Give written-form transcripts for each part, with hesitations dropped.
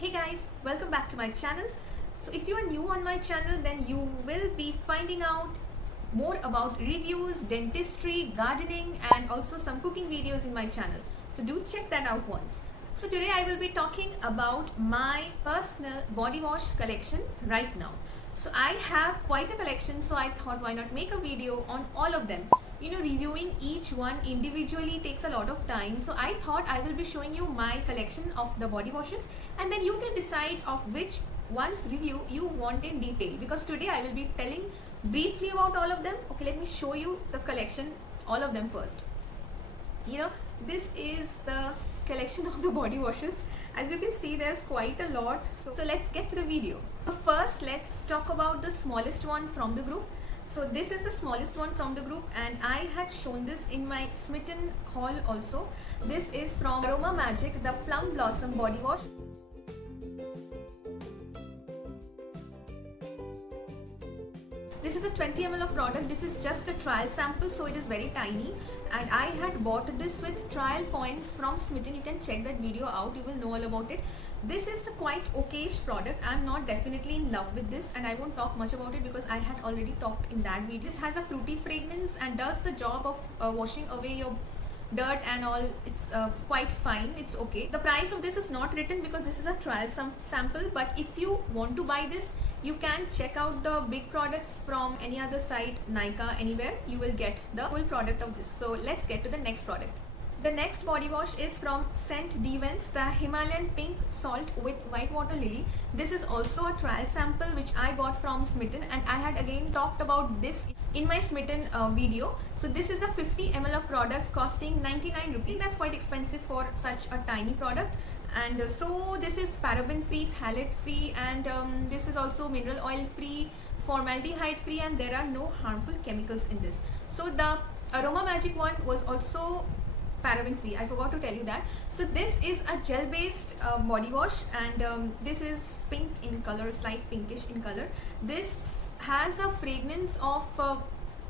Hey guys, welcome back to my channel. So if you are new on my channel, then you will be finding out more about reviews, dentistry, gardening and also some cooking videos in my channel. So do check that out once. So today I will be talking about my personal body wash collection right now. So I have quite a collection, so I thought why not make a video on all of them. Reviewing each one individually takes a lot of time, so I thought I will be showing you my collection of the body washes and then you can decide of which one's review you want in detail, because today I will be telling briefly about all of them. Okay, let me show you the collection, all of them first. This is the collection of the body washes. As you can see, there's quite a lot, so let's get to the video. First, let's talk about the smallest one from the group. So this is the smallest one from the group and I had shown this in my Smitten haul also. This is from Aroma Magic, the Plum Blossom Body Wash. This is a 20 ml of product. This is just a trial sample, so it is very tiny, and I had bought this with trial points from Smitten. You can check that video out, you will know all about it. This is a quite okayish product. I'm not definitely in love with this and I won't talk much about it because I had already talked in that video. This has a fruity fragrance and does the job of washing away your dirt and all. It's quite fine, it's okay. The price of this is not written because this is a trial sample, but if you want to buy this, you can check out the big products from any other site, Nykaa, anywhere. You will get the full product of this. So let's get to the next product. The next body wash is from Scent Devens, the Himalayan Pink Salt with White Water Lily. This is also a trial sample which I bought from Smitten, and I had again talked about this in my Smitten video. So this is a 50 ml of product costing 99 rupees. That's quite expensive for such a tiny product. And so this is paraben free, phthalate free, and this is also mineral oil free, formaldehyde free, and there are no harmful chemicals in this. So the Aroma Magic one was also paraben free. I forgot to tell you that. So this is a gel based body wash, and this is pink in color, slight pinkish in color. This has a fragrance of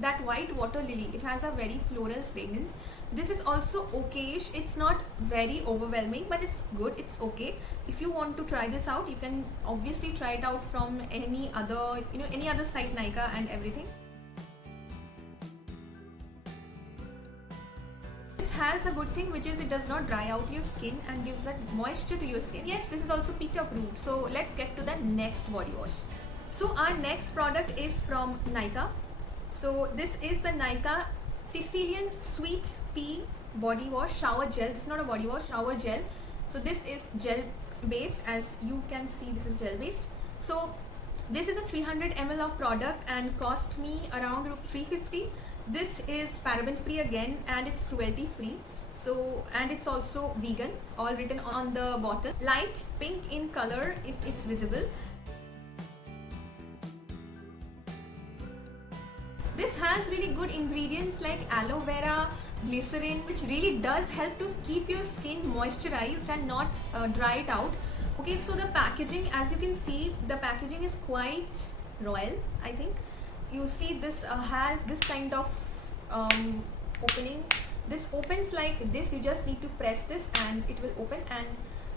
that white water lily. It has a very floral fragrance. This is also okayish. It's not very overwhelming, but it's good, it's okay. If you want to try this out, you can obviously try it out from any other site, Nykaa and everything. Has a good thing, which is it does not dry out your skin and gives that moisture to your skin. Yes, this is also peaked approved. So let's get to the next body wash. So our next product is from Nykaa. So this is the Nykaa Sicilian Sweet Pea Body Wash Shower Gel. This is not a body wash, shower gel. So this is gel based. As you can see, this is gel based. So this is a 300 ml of product and cost me around 350. This is paraben free again, and it's cruelty free. So, and it's also vegan, all written on the bottle. Light pink in color if it's visible. This has really good ingredients like aloe vera, glycerin, which really does help to keep your skin moisturized and not dry it out. Okay, so the packaging, as you can see, the packaging is quite royal, I think. You see this has this kind of opening. This opens like this. You just need to press this and it will open, and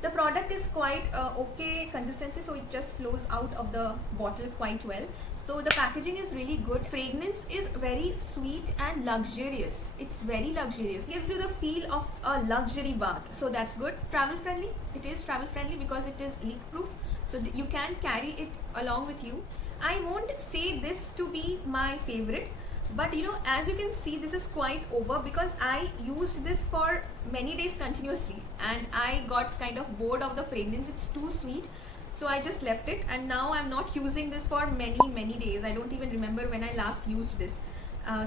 the product is quite okay consistency, so it just flows out of the bottle quite well. So the packaging is really good. Fragrance is very sweet and luxurious. It's very luxurious. Gives you the feel of a luxury bath, so that's good. Travel friendly. It is travel friendly because it is leak proof, so you can carry it along with you. I won't say this to be my favorite, but as you can see, this is quite over because I used this for many days continuously and I got kind of bored of the fragrance. It's too sweet, so I just left it, and now I'm not using this for many days. I don't even remember when I last used this.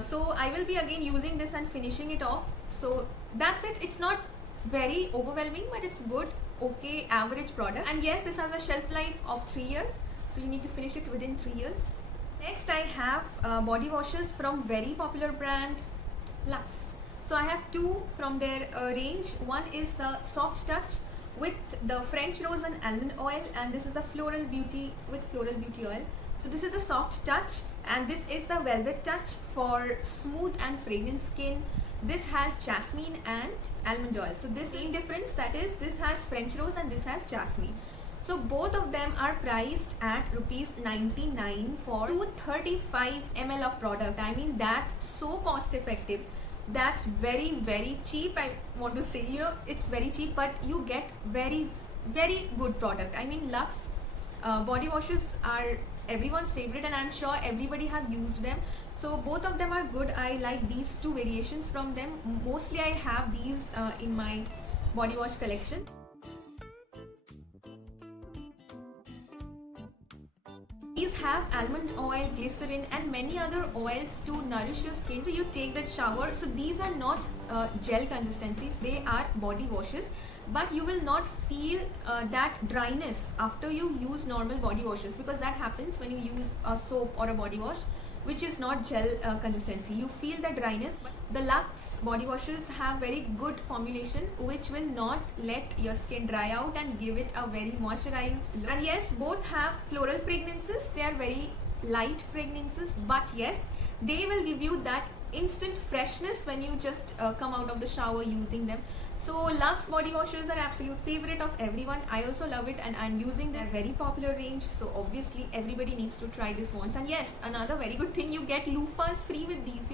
So I will be again using this and finishing it off. So that's it. It's not very overwhelming, but it's good, okay, average product. And yes, this has a shelf life of 3 years. So you need to finish it within 3 years. Next I have body washes from very popular brand Lux. So I have two from their range. One is the Soft Touch with the French Rose and Almond Oil, and this is the Floral Beauty with Floral Beauty Oil. So this is the Soft Touch, and this is the Velvet Touch for smooth and fragrant skin. This has jasmine and almond oil. So this main difference, that is, this has French rose and this has jasmine. So both of them are priced at rupees 99 for 235 ml of product. I mean, that's so cost effective. That's very cheap. I want to say, it's very cheap, but you get very good product. I mean, Lux body washes are everyone's favorite, and I'm sure everybody have used them. So both of them are good. I like these two variations from them. Mostly I have these in my body wash collection. These have almond oil, glycerin and many other oils to nourish your skin. So you take that shower. So these are not gel consistencies, they are body washes, but you will not feel that dryness after you use normal body washes, because that happens when you use a soap or a body wash which is not gel consistency. You feel the dryness. But the Lux body washes have very good formulation which will not let your skin dry out and give it a very moisturized look. And yes, both have floral fragrances. They are very light fragrances, but yes, they will give you that instant freshness when you just come out of the shower using them. So Lux body washes are absolute favorite of everyone. I also love it, and I'm using this very popular range, so obviously everybody needs to try this once. And yes, another very good thing, you get loofahs free with these,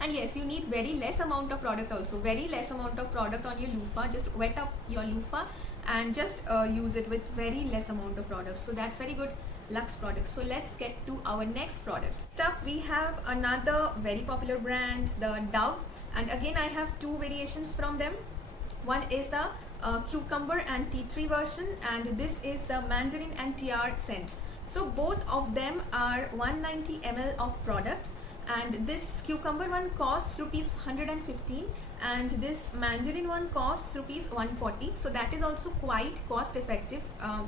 and yes, you need very less amount of product also, very less amount of product on your loofah. Just wet up your loofah and just use it with very less amount of product. So that's very good Lux product. So let's get to our next product. Next up we have another very popular brand, the Dove, and again I have two variations from them. One is the cucumber and tea tree version, and this is the mandarin and tiar scent. So both of them are 190 ml of product, and this cucumber one costs rupees 115 and this mandarin one costs rupees 140. So that is also quite cost effective.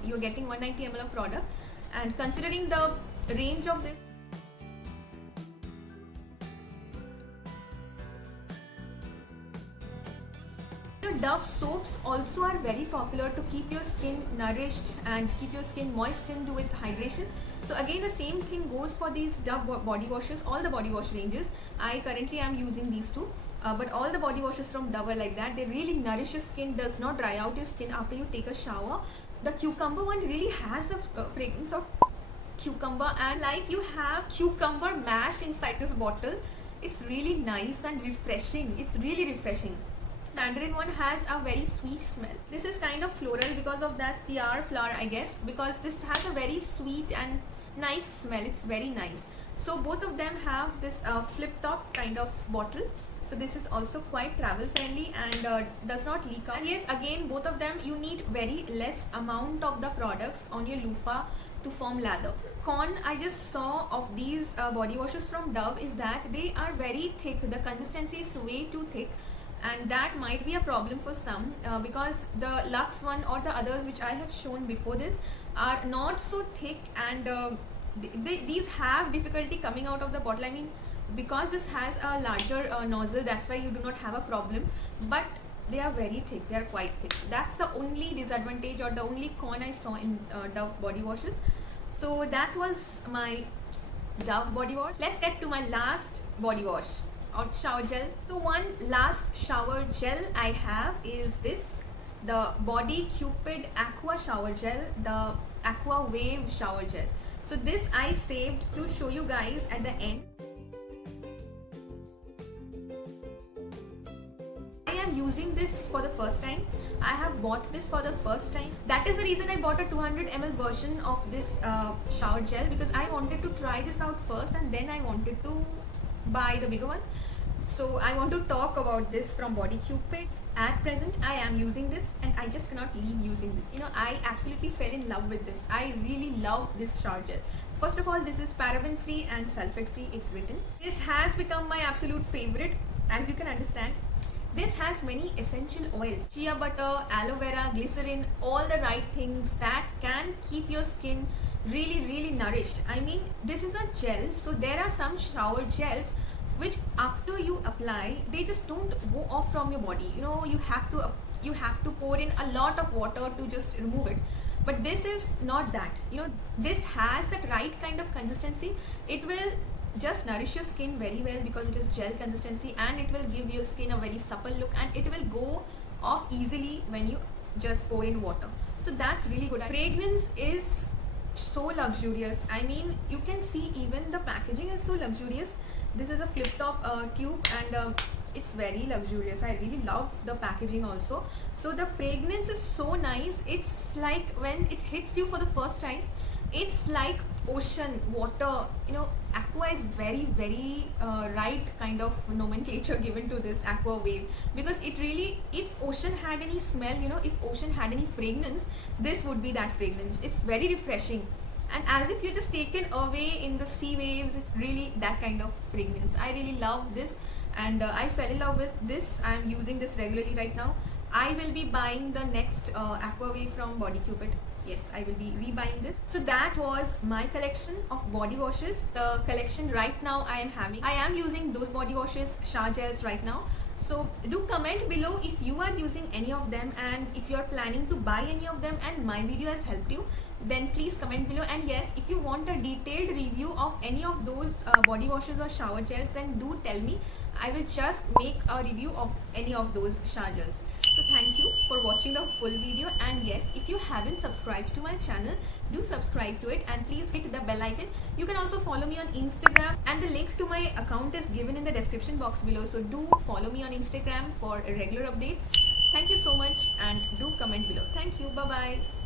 You're getting 190 ml of product, and considering the range of this, Dove soaps also are very popular to keep your skin nourished and keep your skin moistened with hydration. So again, the same thing goes for these Dove body washes, all the body wash ranges. I currently am using these two, but all the body washes from Dove are like that. They really nourish your skin, does not dry out your skin after you take a shower. The cucumber one really has a fragrance of cucumber, and like you have cucumber mashed inside this bottle. It's really nice and refreshing. It's really refreshing. Mandarin one has a very sweet smell. This is kind of floral because of that tiar flower, I guess, because this has a very sweet and nice smell. It's very nice. So both of them have this flip top kind of bottle. So this is also quite travel friendly and does not leak out. And yes, again, both of them, you need very less amount of the products on your loofah to form lather. Con I just saw of these body washes from Dove is that they are very thick. The consistency is way too thick, and that might be a problem for some because the Lux one or the others which I have shown before this are not so thick, and these have difficulty coming out of the bottle. I mean, because this has a larger nozzle, that's why you do not have a problem, but they are very thick. They are quite thick. That's the only disadvantage or the only con I saw in Dove body washes. So that was my Dove body wash. Let's get to my last body wash or shower gel. So one last shower gel I have is this, the Body Cupid Aqua Shower Gel, the Aqua Wave Shower Gel. So this I saved to show you guys at the end. I am using this for the first time. I have bought this for the first time. That is the reason I bought a 200 ml version of this shower gel, because I wanted to try this out first and then I wanted to buy the bigger one. So I want to talk about this from Body Cupid. At present I am using this and I just cannot leave using this. I absolutely fell in love with this. I really love this shower gel. First of all, this is paraben free and sulfate free, it's written. This has become my absolute favorite, as you can understand. This has many essential oils, shea butter, aloe vera, glycerin, all the right things that can keep your skin really nourished. I mean, this is a gel, so there are some shower gels which after you apply, they just don't go off from your body. You have to pour in a lot of water to just remove it. But this is not that. This has that right kind of consistency. It will just nourish your skin very well because it is gel consistency, and it will give your skin a very supple look, and it will go off easily when you just pour in water. So that's really good. Fragrance is so luxurious. I mean, you can see even the packaging is so luxurious. This is a flip top tube, and it's very luxurious. I really love the packaging also. So the fragrance is so nice. It's like when it hits you for the first time, it's like ocean water, you know. Aqua is very right kind of nomenclature given to this aqua wave, because it really, if ocean had any smell, you know, if ocean had any fragrance, this would be that fragrance. It's very refreshing, and as if you're just taken away in the sea waves. It's really that kind of fragrance. I really love this, and I fell in love with this. I'm using this regularly right now. I will be buying the next aqua wave from Body Cupid. Yes, I will be rebuying this. So that was my collection of body washes. The collection right now I am using those body washes, shower gels right now. So do comment below if you are using any of them, and if you are planning to buy any of them and my video has helped you, then please comment below. And yes, if you want a detailed review of any of those body washes or shower gels, then do tell me. I will just make a review of any of those shower gels. So thank you for watching the full video, and yes, if you haven't subscribed to my channel, do subscribe to it, and please hit the bell icon. You can also follow me on Instagram, and the link to my account is given in the description box below. So do follow me on Instagram for regular updates. Thank you so much, and do comment below. Thank you. Bye bye.